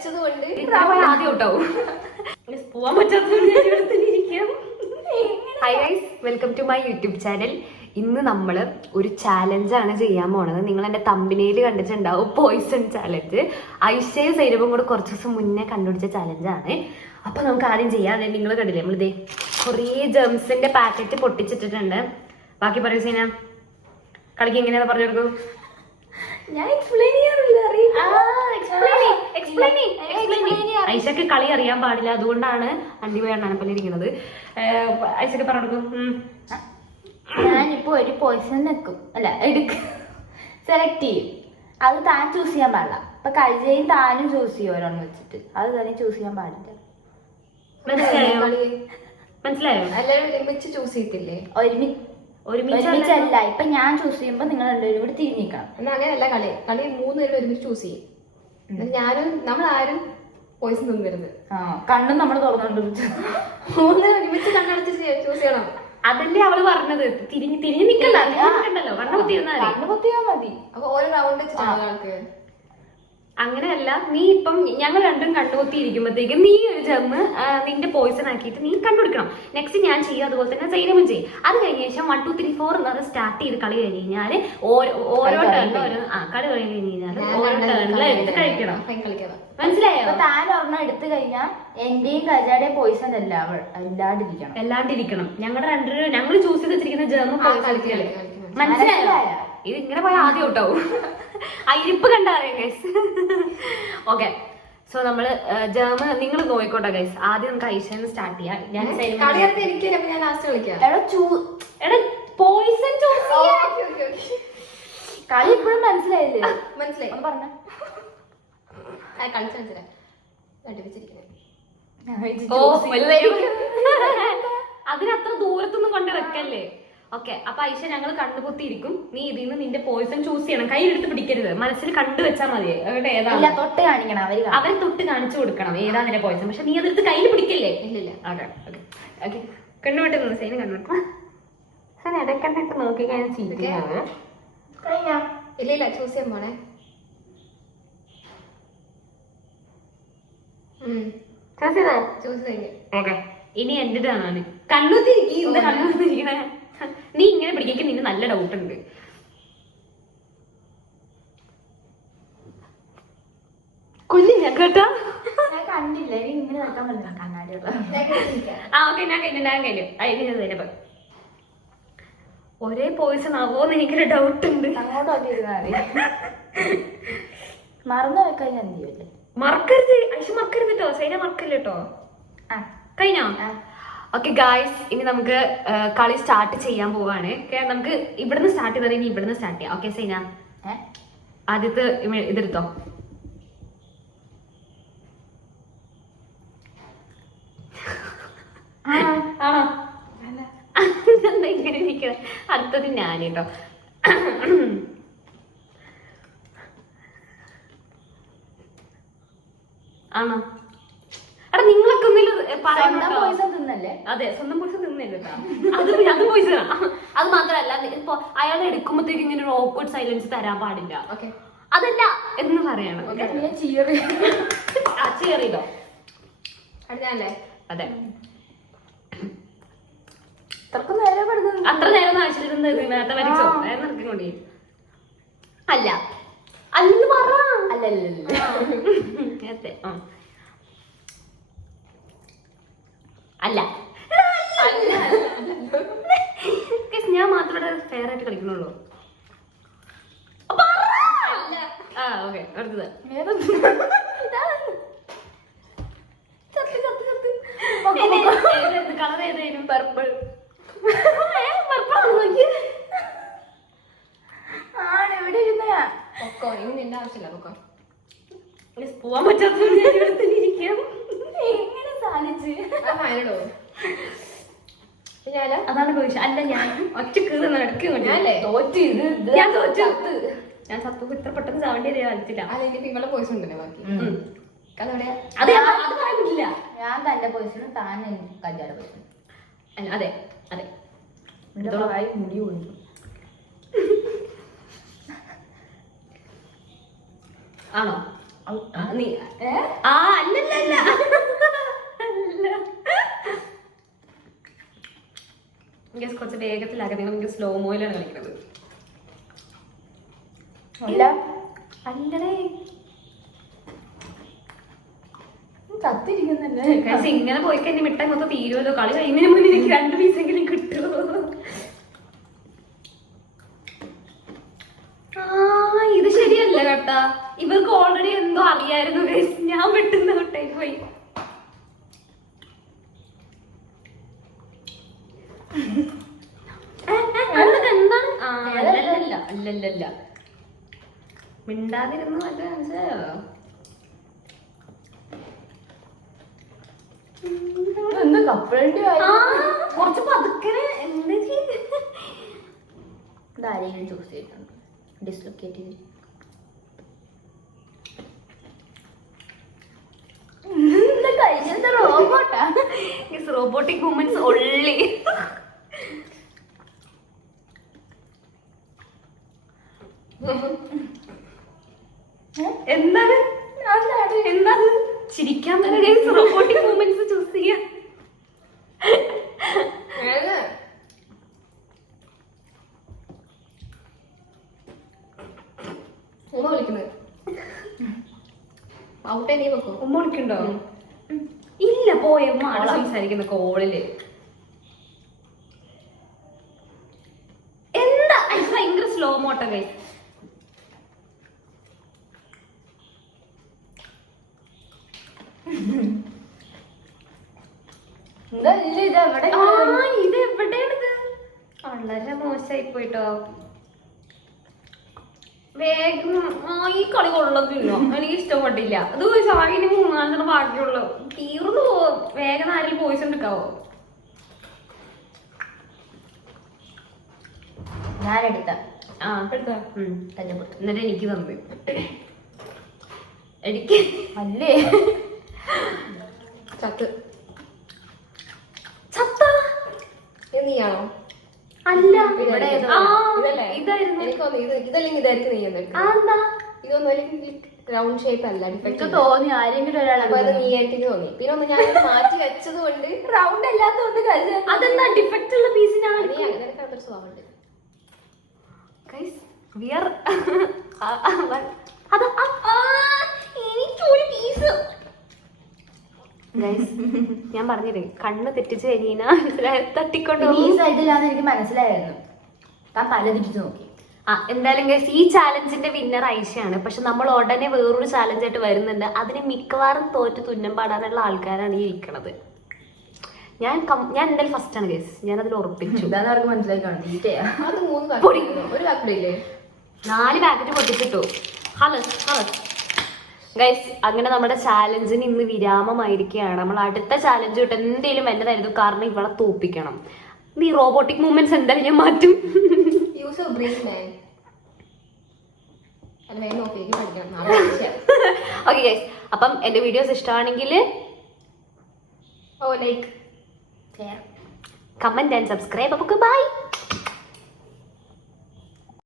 വെച്ചതുകൊണ്ട് ആദ്യം ഔട്ടാവും. പോവാൻ പറ്റാത്ത. Hi guys, welcome to my YouTube channel. ഇന്ന് നമ്മൾ ഒരു ചാലഞ്ചാണ് ചെയ്യാൻ പോണത്. നിങ്ങൾ എൻ്റെ തമ്പിനയിൽ കണ്ടിട്ടുണ്ടാവും, പോയിസൺ ചാലഞ്ച്. ഐഷയും സൈരവും കൂടെ കുറച്ച് ദിവസം മുന്നേ കണ്ടുപിടിച്ച ചാലഞ്ചാണ്. അപ്പൊ നമുക്ക് ആദ്യം ചെയ്യാം. അതെ, നിങ്ങൾ കണ്ടില്ലേ, നമ്മളിതേ കുറേ ജെംസിന്റെ പാക്കറ്റ് പൊട്ടിച്ചിട്ടിട്ടുണ്ട്. ബാക്കി പറയൂ സീന, കളിക്ക് എങ്ങനെയാന്ന് പറഞ്ഞു കൊടുക്കൂ. ഞാൻ എക്സ്പ്ലെയിൻ ചെയ്യാറില്ല. ഐഷക്ക് കളി അറിയാൻ പാടില്ല, അതുകൊണ്ടാണ് അണ്ടിപോയാണ് ഇരിക്കുന്നത്. ഐഷക്ക് പറഞ്ഞു കൊടുക്കും. ഞാനിപ്പോ ഒരു പോയിസൺ വെക്കും, അല്ല എടുക്കും, സെലക്ട് ചെയ്യും. അത് താൻ ചൂസ് ചെയ്യാൻ പാടില്ല. ഇപ്പൊ കഴിയും താനും ചൂസ് ചെയ്യും ഓരോന്ന് വെച്ചിട്ട്. അത് തന്നെ ചൂസ് ചെയ്യാൻ പാടില്ല. മനസ്സിലായോ? എല്ലാവരും ഒരുമിച്ച് ചൂസ് ചെയ്തില്ലേ? ഒരുമിച്ചല്ല. ഇപ്പൊ ഞാൻ ചൂസ് ചെയ്യുമ്പോ നിങ്ങൾ രണ്ടുപേരും കൂടി തിരിഞ്ഞിക്കണം. എന്നാ അങ്ങനെയല്ല കളി 3 പേരും ഒരുമിച്ച് ചൂസ് ചെയ്യും. ഞാനും നമ്മളാരും പോയിസൺ തിന്നരുത്. കണ്ണും നമ്മൾ തുറന്നുകൊണ്ട് 3 ഒരുമിച്ച് കണ്ണടച്ച് ചൂസ് ചെയ്യണം. അതല്ലേ അവള് പറഞ്ഞത്. തിരിഞ്ഞ് നിക്കണ്ടല്ലോ, കണ്ണു പൊത്തിയാ മതി. അപ്പൊ ഓരോ റൗണ്ട് വെച്ചിട്ടാണ് ഒരാൾക്ക്. അങ്ങനെയല്ല, നീ ഇപ്പം ഞങ്ങൾ രണ്ടും കണ്ടുകൊത്തി ഇരിക്കുമ്പോഴത്തേക്കും നീ ഒരു ജമ്മ് നിന്റെ പോയിസൺ ആക്കിയിട്ട് നീ കണ്ടുപിടിക്കണം. നെക്സ്റ്റ് ഞാൻ ചെയ്യും, അതുപോലെ തന്നെ സൈനമും ചെയ്യും. അത് കഴിഞ്ഞ ശേഷം 1 2 3 4 എന്ന് സ്റ്റാർട്ട് ചെയ്ത് കളി കഴിഞ്ഞ് കഴിഞ്ഞാൽ ഓരോ ടേണിലും കളി കഴിഞ്ഞ് കഴിഞ്ഞാൽ ഓരോ ടേണിലും എടുത്ത് കഴിക്കണം. മനസ്സിലായോ? താൻ ഒരെണ്ണം എടുത്തു കഴിഞ്ഞാൽ എന്റെയും കജാടെയും പോയിസൺ എല്ലാണ്ടിരിക്കണം. ഞങ്ങൾ ചൂസ് ചെയ്ത് വെച്ചിരിക്കുന്ന ജമ്മ് പോയിസൺ. മനസ്സിലായോ? ഇത് ഇങ്ങനെ പോയാൽ ആദ്യം ഔട്ടാവും. അരിപ്പ് കണ്ടറിയാം ഗൈസ്. ഓക്കെ, സോ നമ്മള് ജേമ് നിങ്ങൾ നോയിക്കോട്ടെ ഗൈസ്. ആദ്യം നമുക്ക് ഐഷന്ന് സ്റ്റാർട്ട് ചെയ്യാം. ഞാൻ പോയിസൺ കളി ഇപ്പോഴും മനസ്സിലായില്ലേ? മനസ്സിലായി പറഞ്ഞ അതിനത്ര ദൂരത്തൊന്നും കൊണ്ട് വെക്കല്ലേ. ഓക്കെ, അപ്പൊ ഐഷ ഞങ്ങൾ കണ്ടുപൊത്തിയിരിക്കും. നീ ഇതിൽ നിന്ന് നിന്റെ പോയിസൺ ചൂസ് ചെയ്യണം. കൈയെടുത്ത് പിടിക്കരുത്, മനസ്സിൽ കണ്ടു വെച്ചാൽ മതി. ഏതാണ് തൊട്ട് കാണിക്കണം, അവരെ തൊട്ട് കാണിച്ചു കൊടുക്കണം ഏതാ നിന്റെ പോയിസൺ. പക്ഷെ നീ അതെടുത്ത് കയ്യിൽ പിടിക്കല്ലേ. ഇല്ലില്ല. ഓക്കെ ഓക്കെ ഓക്കെ, കണ്ണുവിട്ട് സൈന് കണ്ണുവിട്ട് ഇടക്കണ്ടൊക്കെ നോക്കി കഴിഞ്ഞാൽ ചീറ്റിയാണ്. ഇല്ല ചൂസ് ചെയ്യാൻ പോണേ. ചൂസ് കഴിഞ്ഞു. ഓക്കെ, ഇനി എന്റെ ആണ്. കണ്ണുത്തിരിക്കണേ. നീ ഇങ്ങനെ പിടിക്കാൻ നിന്നെ നല്ല ഡൗട്ട് ഉണ്ട്. കൊല്ലി ഞാൻ കേട്ടാ. കണ്ടില്ല, ഇങ്ങനെ നോക്കാൻ പറ്റില്ല കണ്ണാടിയുള്ള. ഓക്കെ, ഞാൻ കഴിഞ്ഞു. ഒരേ പോയിസൺ ആവോന്ന് എനിക്കൊരു ഡൗട്ട് ഉണ്ട്. അങ്ങോട്ട് നോക്കിയിരുന്നാ മറന്നു വെക്കഴിഞ്ഞാൽ എന്ത് ചെയ്യല്ലേ? മറക്കരുത് ഐഷ, മറക്കരുത് കേട്ടോ. സൈന മറക്കല്ല കേട്ടോ. കഴിഞ്ഞോ? ഓക്കെ ഗായ്സ്, ഇനി നമുക്ക് കളി സ്റ്റാർട്ട് ചെയ്യാൻ പോവാണ്. നമുക്ക് ഇവിടുന്ന് സ്റ്റാർട്ട് ചെയ്താൽ ഇനി ഇവിടുന്ന് സ്റ്റാർട്ട് ചെയ്യാം. ഓക്കെ സൈന, ആദ്യത്തെ ഇതെടുത്തോ. ആണോ? ഇങ്ങനെ ഇരിക്കണ. അടുത്തത് ഞാൻ കേട്ടോ. ആണോ? എടാ നിങ്ങളൊക്കെ അതെ, സ്വന്തം പോയിസൺ തിന്നല്ലേ. അത് പോയിസൺ. അത് മാത്രല്ല, ഇപ്പൊ അയാൾ എടുക്കുമ്പോഴത്തേക്ക് ഇങ്ങനെ ഒരു ഓക്വേർഡ് സൈലൻസ് തരാൻ പാടില്ല. അതല്ല എന്ന് പറയണം. ചെയ്തോ അതെ. അത്ര നേരം ആവശ്യമില്ല. നേരത്തെ വരച്ചോ നടക്കൊണ്ടി. അല്ല അല്ലെന്ന് പറ. അതെ അല്ല, ഞാൻ മാത്രമേ ഫെയർ ആയിട്ട് കളിക്കണുള്ളൂ. ഓക്കെ, അടുത്തത് കളർ ഏതായാലും പർപ്പിൾ. നിന്റെ ആവശ്യമില്ല. പോവാൻ പറ്റാത്ത എങ്ങനെ സാധിച്ചു? അതാണ് പോയിസൺ. അല്ല, ഞാൻ ഒറ്റ കീറ് നടക്കി. ഞാൻ സത്തു. ഇത്ര പെട്ടെന്ന് ചാവേണ്ടി കളിച്ചില്ല. നിങ്ങളുടെ പോയിസൺ ഉണ്ടല്ലേ ബാക്കി? അത് പറയാൻ പറ്റില്ല. ഞാൻ തന്റെ പോയിസണും താൻ കല്യാണ പോയിസൺ. അതെ അതെ, മുടി ഒഴിക്കും. ആണോ? അല്ലല്ല കുറച്ച് വേഗത്തിലാക്കാം. നിങ്ങൾ സ്ലോ മോയിലാണ് കളിക്കുന്നത്. അല്ല അല്ലടേ കത്തിരിക്കുന്നുണ്ട്. ഇങ്ങനെ പോയി കഴിഞ്ഞാൽ മിഠായി മൊത്തം തീരുമല്ലോ. കളി കഴിഞ്ഞതിന് മുന്നേ എനിക്ക് 2 പീസെങ്കിലും കിട്ടുമോ? ഇത് ശരിയല്ല കേട്ടാ. ഇവർക്ക് ഓൾറെഡി എന്തോ അറിയായിരുന്നു. ഞാൻ വെട്ടുന്ന മിഠായി പോയി. എന്താണ്? അല്ലല്ല മിണ്ടാതിരുന്നു. അല്ല മനസ്സിലായോ? എന്ത് കപ്പലണ്ടി കുറച്ച് പതുക്കനെ എന്താ ചെയ്ത്? ഇതാരെങ്കിലും ചൂസ് ചെയ്തിട്ടുണ്ട്. ഡിസ്ലൊക്കേറ്റ് ചെയ്ത് കഴിച്ചത് റോബോട്ടാ. Robotic movements only. എന്താണ് എന്താണ് ചിരിക്കാൻ തന്നെ റോബോട്ടിക് മൂവ്മെന്റ്സ് ചൂസ് ചെയ്യാം. ഉമ്മ വിളിക്കുന്നത് ഔട്ടേ നീ വെക്കും. ഉമ്മ വിളിക്കണ്ടോ? ഇല്ല പോയ ഉമ്മ ആളെ സംസാരിക്കുന്ന കോളില്. എന്താ ഭയങ്കര സ്ലോ മോട്ടോ കൈ. ഇത് എവിടെയാണിത്? വളരെ മോശമായി പോയിട്ടോ. വേഗം ഈ കളി കൊള്ളത്തില്ല. എനിക്ക് ഇഷ്ടപ്പെട്ടില്ല. അത് സാഗിന് 3-4 ബാക്കിയുള്ളു. തീർന്നു പോവും. വേഗം ആരെങ്കിലും പോയിസ് എടുക്കാവോ? ഞാനെടുത്ത എന്നിട്ട് എനിക്ക് തന്നു. എനിക്ക് അല്ലേ ചത്ത് ചത്ത നീയാണോ? അല്ല ഇതല്ലേ? ഇതായിരുന്നു. എനിക്ക് തോന്നുന്നു ഇതല്ലെങ്കിൽ ഇതായിരിക്കും നീ എന്നിട്ട്. ഇതൊന്നും റൗണ്ട് ഷേപ്പ് അല്ല. എനിക്ക് തോന്നി ആരെങ്കിലും ഒരാളെ നീ ആയിരിക്കും തോന്നി. പിന്നെ ഒന്ന് ഞാൻ മാറ്റി വെച്ചത് കൊണ്ട് റൗണ്ട് അല്ലാത്തതുകൊണ്ട് അതെന്താ ഡിഫക്റ്റ് ഉള്ള പീസിനാണ്. നീ അങ്ങനെ ഒരു സ്വഭാവമുണ്ട്. ഞാൻ പറഞ്ഞില്ലേ കണ്ണ് തെറ്റിച്ച് കഴിഞ്ഞാ തട്ടിക്കൊണ്ട് ഈ സൈഡിലാന്ന് എനിക്ക് മനസ്സിലായിരുന്നു. താൻ പല തിരിച്ചു നോക്കി. എന്തായാലും ഗൈസ് ഈ ചാലഞ്ചിന്റെ വിന്നർ ഐഷയാണ്. പക്ഷെ നമ്മൾ ഉടനെ വേറൊരു ചാലഞ്ച് ആയിട്ട് വരുന്നുണ്ട്. അതിന് മിക്കവാറും തോറ്റ് തുന്നം പാടാനുള്ള ആൾക്കാരാണ് ഈ ഇരിക്കണത്. ഞാൻ എന്തായാലും ഫസ്റ്റ് ആണ് ഗൈസ്. ഞാൻ അതിൽ ഉറപ്പിച്ചു. ഇതാന്ന് അവർക്ക് മനസ്സിലായി കാണും. അത് 3 പാക്കറ്റ് ഒരു പാക്കറ്റില്ലേ? 4 പാക്കറ്റ് പൊട്ടിച്ചിട്ടു. ഗൈസ് അങ്ങനെ നമ്മുടെ ചാലഞ്ചിന് ഇന്ന് വിരാമമായിരിക്കുകയാണ്. നമ്മൾ അടുത്ത ചാലഞ്ച് തൊട്ട് എന്തെങ്കിലും എന്നതായിരുന്നു. കാരണം ഇവളെ തോപ്പിക്കണം. ഈ റോബോട്ടിക് മൂവ്മെന്റ്സ് എന്തായാലും ഞാൻ മാറ്റും. ഓക്കെ ഗൈസ്, അപ്പം എന്റെ വീഡിയോസ് ഇഷ്ടമാണെങ്കിൽ ലൈക്ക് കമന്റ് ആൻഡ് സബ്സ്ക്രൈബ്. അപ്പൊ ബൈ.